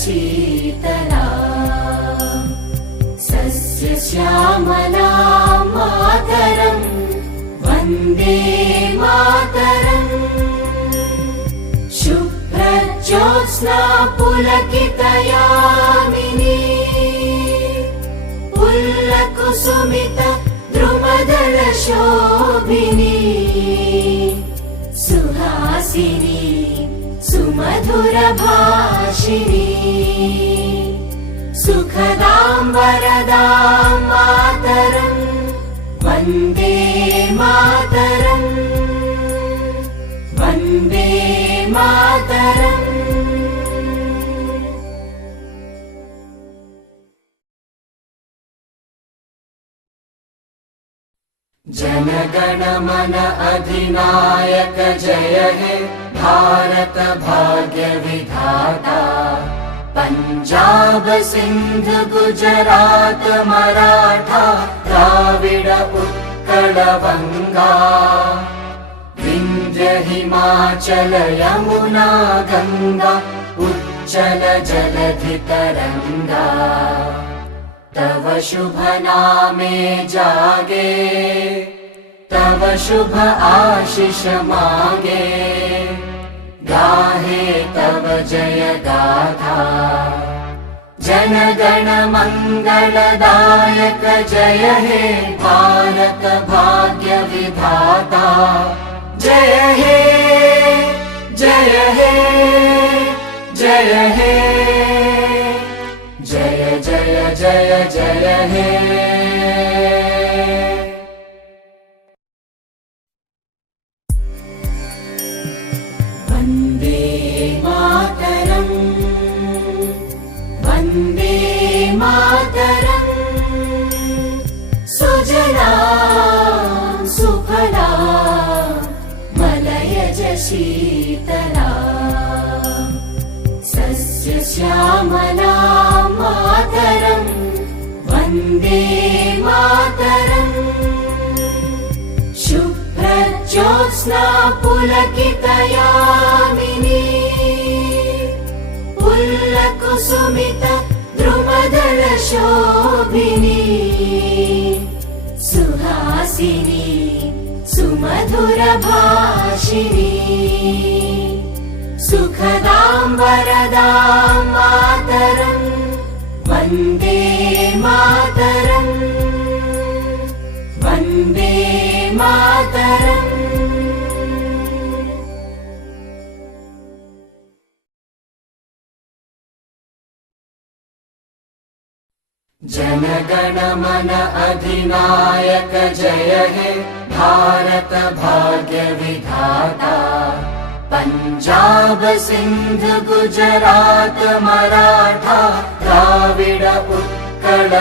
शीतला सस्यश्यामला मातरम् वन्दे मातरम् शुभ्रज्योत्स्ना पुलकितयामिनी पुल्लकुसुमित द्रुमदलशोभिनी सुहासिनी सुमधुरभाषिणी सुखदां वरदां मातरम् वन्दे मातरम् वन्दे मातरम्। जनगण मन अधिनायक जय हे भारत भाग्य विधाता पंजाब सिंध गुजरात मराठा द्राविड उत्कल बंगा विंध्य हिमाचल यमुना गंगा उच्चल जलधि तरंगा तव शुभ नामे जागे तव शुभ आशीष मागे गाहे तव जय गाथा जनगण मंगलदायक जय हे भारत भाग्य विधाता जय हे जय हे जय हे जय जय जय जय हे। वन्दे मातरम् वन्दे मातरम् सुजला सुफला मलयज शीतला सस्यश्यामला मातरम् वन्दे मातरम् शुभ्रज्योत्स्ना पुलकितयामिनी पुल्लकुसुमित द्रुमदलशोभिनी सुहासिनी सुमधुरभाषिणी सुखदां वरदां मातरम् वन्दे मातरम् वन्दे मातरम्। जनगण मन अधिनायक जय हे भारत भाग्य विधाता पंजाब सिंध गुजरात मराठा द्राविड उत्कल